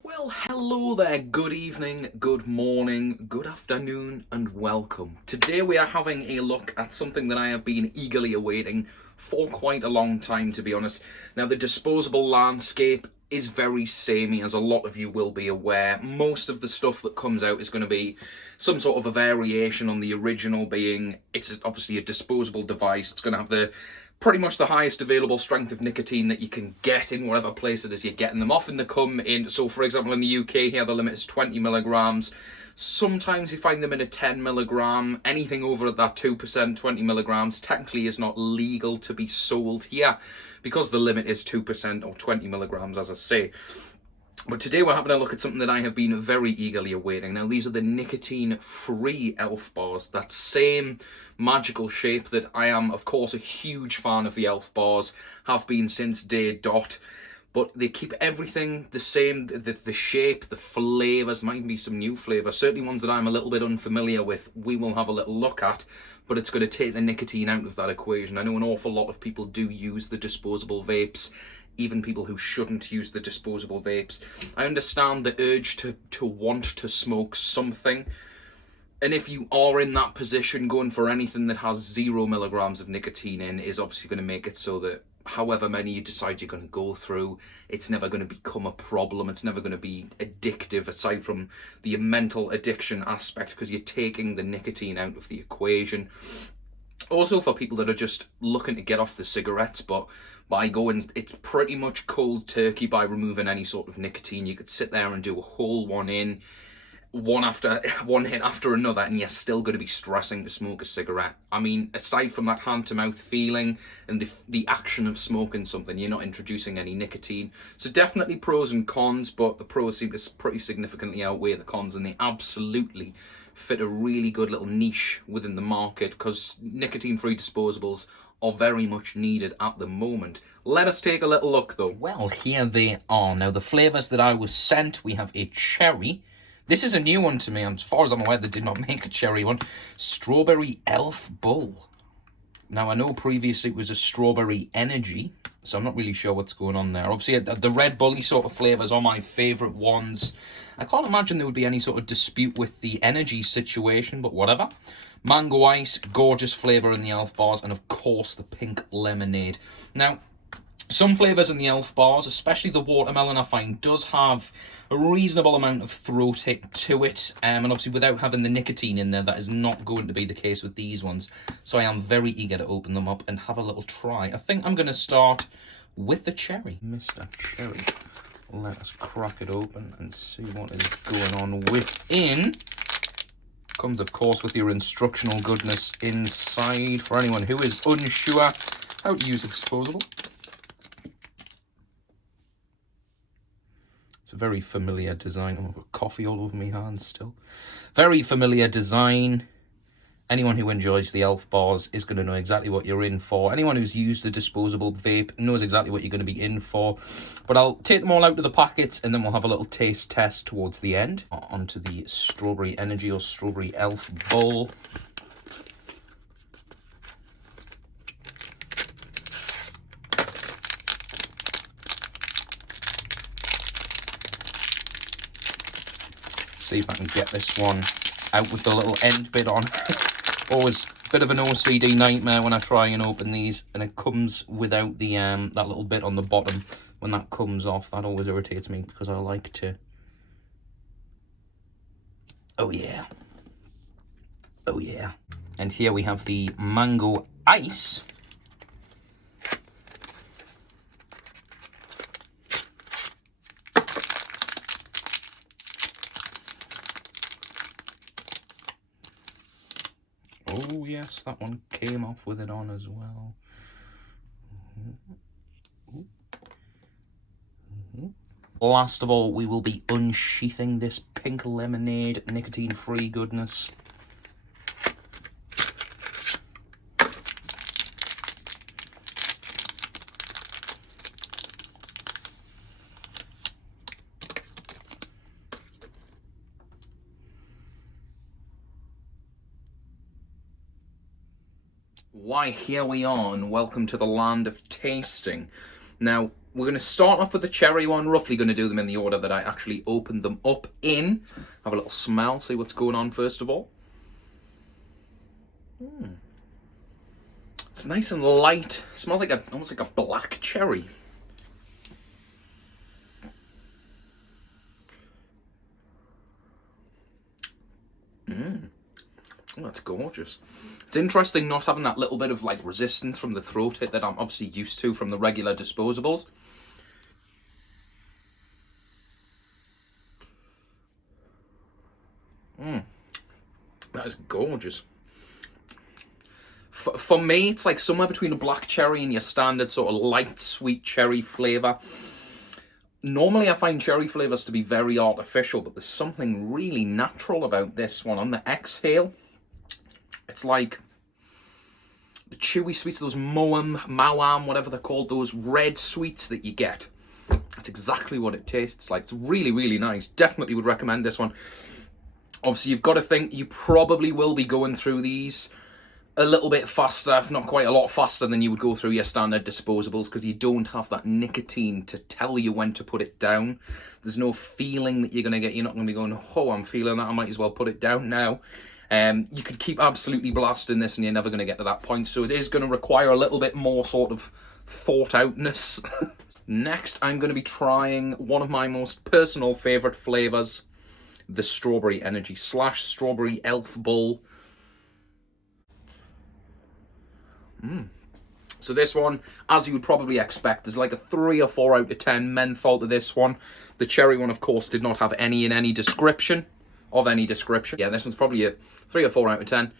Well, hello there, good evening, good morning, good afternoon, and welcome. Today we are having a look at something that I have been eagerly awaiting for quite a long time, to be honest. Now, the disposable landscape is very samey, as a lot of you will be aware. Most of the stuff that comes out is going to be some sort of a variation on the original, being it's obviously a disposable device. It's going to have the pretty much the highest available strength of nicotine that you can get in whatever place it is you're getting them. Often they come in, so for example in the UK here the limit is 20 milligrams. Sometimes you find them in a 10 milligram. Anything over that 2%, 20 milligrams, technically is not legal to be sold here because the limit is 2% or 20 milligrams, as I say. But today we're having a look at something that I have been very eagerly awaiting. Now, these are the nicotine-free Elfbars, that same magical shape that I am, of course, a huge fan of the Elfbars, have been since day dot. But they keep everything the same, the shape, the flavours, might be some new flavours, certainly ones that I'm a little bit unfamiliar with, we will have a little look at, but it's going to take the nicotine out of that equation. I know an awful lot of people do use the disposable vapes, even people who shouldn't use the disposable vapes. I understand the urge to want to smoke something, and if you are in that position, going for anything that has 0 milligrams of nicotine in is obviously going to make it so that however many you decide you're going to go through, it's never going to become a problem. It's never going to be addictive, aside from the mental addiction aspect, because you're taking the nicotine out of the equation. Also, for people that are just looking to get off the cigarettes, but by going, it's pretty much cold turkey by removing any sort of nicotine. You could sit there and do a whole one hit after another, and you're still going to be stressing to smoke a cigarette. I mean, aside from that hand to mouth feeling and the action of smoking something, you're not introducing any nicotine. So definitely pros and cons, but the pros seem to pretty significantly outweigh the cons, and they absolutely fit a really good little niche within the market, because nicotine-free disposables are very much needed at the moment. Let us take a little look though. Well, here they are. Now, the flavours that I was sent, we have a cherry. This is a new one to me. As far as I'm aware, they did not make a cherry one. Strawberry Elf Bull. Now, I know previously it was a strawberry energy, so I'm not really sure what's going on there. Obviously, the Red Bully sort of flavours are my favourite ones. I can't imagine there would be any sort of dispute with the energy situation, but whatever. Mango Ice, gorgeous flavour in the Elfbars, and of course the pink lemonade. Now, some flavours in the Elfbars, especially the watermelon, I find does have a reasonable amount of throat hit to it, and obviously without having the nicotine in there, that is not going to be the case with these ones. So I am very eager to open them up and have a little try. I think I'm going to start with the cherry. Mr. Cherry. Let us crack it open and see what is going on within. Comes, of course, with your instructional goodness inside for anyone who is unsure how to use a disposable. It's a very familiar design. Oh, I've got coffee all over my hands still. Very familiar design. Anyone who enjoys the Elfbars is going to know exactly what you're in for. Anyone who's used the disposable vape knows exactly what you're going to be in for. But I'll take them all out of the packets and then we'll have a little taste test towards the end. Onto the Strawberry Energy or Strawberry Elf Bowl. See if I can get this one out with the little end bit on. Always a bit of an OCD nightmare when I try and open these and it comes without the that little bit on the bottom. When that comes off, that always irritates me because I like to... Oh yeah. Oh yeah. And here we have the Mango Ice. Oh yes, that one came off with it on as well. Last of all, we will be unsheathing this pink lemonade, nicotine-free goodness. Why, here we are, and welcome to the land of tasting. Now, we're going to start off with the cherry one, roughly going to do them in the order that I actually opened them up in. Have a little smell, see what's going on first of all. It's nice and light. It smells like almost like a black cherry. Oh, that's gorgeous. It's interesting not having that little bit of like resistance from the throat hit that I'm obviously used to from the regular Disposables. That is gorgeous. For me, it's like somewhere between a black cherry and your standard sort of light sweet cherry flavour. Normally I find cherry flavours to be very artificial, but there's something really natural about this one. On the exhale, it's like the chewy sweets, those Mawam, whatever they're called, those red sweets that you get. That's exactly what it tastes like. It's really, really nice. Definitely would recommend this one. Obviously, you've got to think you probably will be going through these a little bit faster, if not quite a lot faster than you would go through your standard Disposables, because you don't have that nicotine to tell you when to put it down. There's no feeling that you're going to get. You're not going to be going, oh, I'm feeling that, I might as well put it down now. You could keep absolutely blasting this and you're never going to get to that point. So it is going to require a little bit more sort of thought outness. Next, I'm going to be trying one of my most personal favourite flavours, the Strawberry Energy / Strawberry Elfbar. So this one, as you would probably expect, there's like a 3 or 4 out of 10 menthol to this one. The cherry one, of course, did not have any in any description. Yeah, this one's probably a 3 or 4 out of 10.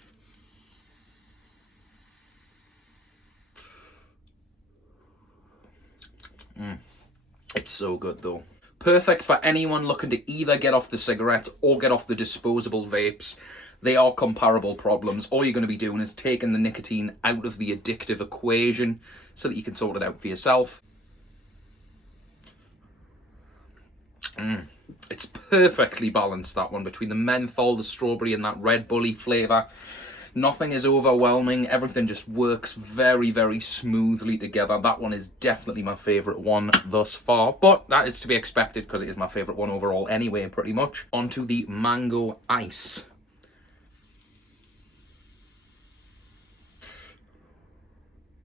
It's so good though. Perfect for anyone looking to either get off the cigarettes or get off the disposable vapes. They are comparable problems. All you're going to be doing is taking the nicotine out of the addictive equation so that you can sort it out for yourself. It's perfectly balanced, that one, between the menthol, the strawberry and that Red Bully flavour. Nothing is overwhelming. Everything just works very, very smoothly together. That one is definitely my favourite one thus far, but that is to be expected because it is my favourite one overall anyway, pretty much. Onto the Mango Ice.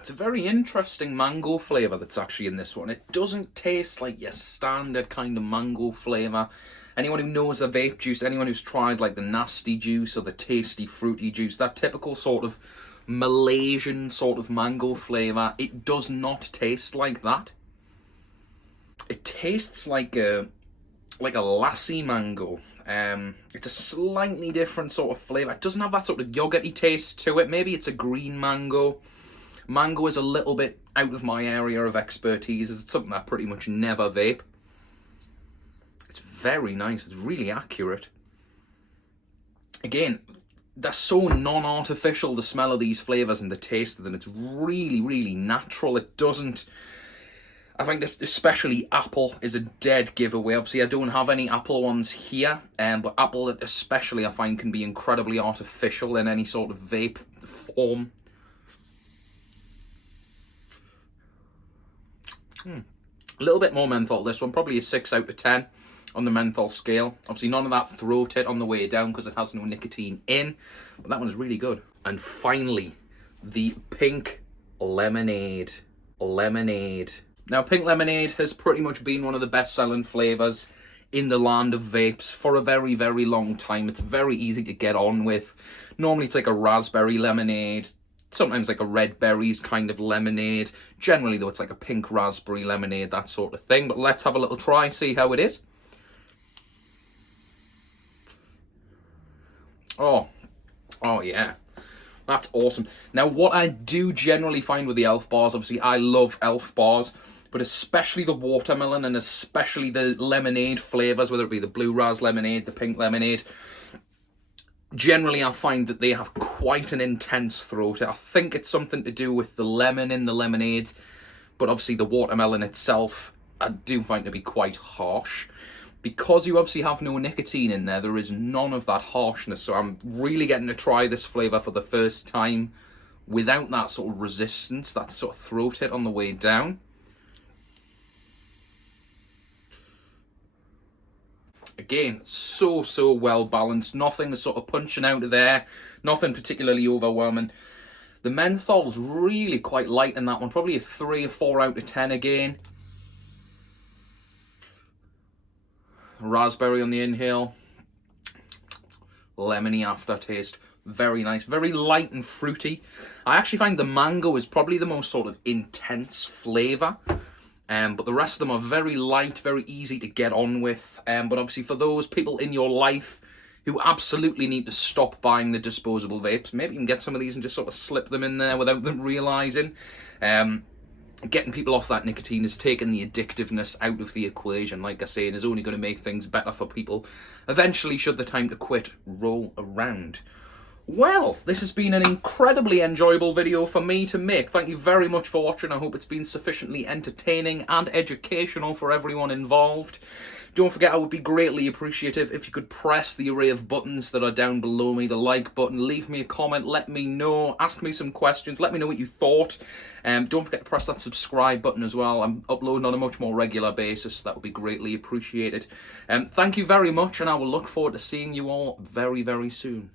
It's a very interesting mango flavour that's actually in this one. It doesn't taste like your standard kind of mango flavour. Anyone who knows the vape juice, anyone who's tried like the nasty juice or the tasty fruity juice, that typical sort of Malaysian sort of mango flavour, it does not taste like that. It tastes like a lassi mango. It's a slightly different sort of flavour. It doesn't have that sort of yogurty taste to it. Maybe it's a green mango. Mango is a little bit out of my area of expertise. It's something I pretty much never vape. It's very nice. It's really accurate. Again, they're so non-artificial, the smell of these flavours and the taste of them. It's really, really natural. It doesn't... I think that especially apple is a dead giveaway. Obviously, I don't have any apple ones here, but apple especially I find can be incredibly artificial in any sort of vape form. A little bit more menthol, this one, probably a 6 out of 10 on the menthol scale. Obviously none of that throat hit on the way down because it has no nicotine in, but that one is really good. And finally, the pink lemonade. Now, pink lemonade has pretty much been one of the best-selling flavours in the land of vapes for a very, very long time. It's very easy to get on with. Normally it's like a raspberry lemonade, sometimes like a red berries kind of lemonade. Generally, though, it's like a pink raspberry lemonade, that sort of thing. But let's have a little try, see how it is. Oh yeah. That's awesome. Now, what I do generally find with the Elfbars, obviously, I love Elfbars, but especially the watermelon and especially the lemonade flavours, whether it be the blue ras lemonade, the pink lemonade, generally I find that they have quite an intense throat. I think it's something to do with the lemon in the lemonade, but obviously the watermelon itself I do find to be quite harsh. Because you obviously have no nicotine in there, there is none of that harshness, so I'm really getting to try this flavour for the first time without that sort of resistance, that sort of throat hit on the way down. Again, so well balanced. Nothing is sort of punching out of there. Nothing particularly overwhelming. The menthol's really quite light in that one. Probably a 3 or 4 out of 10 again. Raspberry on the inhale. Lemony aftertaste. Very nice. Very light and fruity. I actually find the mango is probably the most sort of intense flavour. But the rest of them are very light, very easy to get on with. But obviously for those people in your life who absolutely need to stop buying the disposable vapes, maybe you can get some of these and just sort of slip them in there without them realising. Getting people off that nicotine is taking the addictiveness out of the equation, like I say, and is only going to make things better for people eventually should the time to quit roll around. Well, this has been an incredibly enjoyable video for me to make. Thank you very much for watching. I hope it's been sufficiently entertaining and educational for everyone involved. Don't forget, I would be greatly appreciative if you could press the array of buttons that are down below me, the like button, leave me a comment, let me know, ask me some questions, let me know what you thought. Don't forget to press that subscribe button as well. I'm uploading on a much more regular basis, so that would be greatly appreciated. Thank you very much, and I will look forward to seeing you all very, very soon.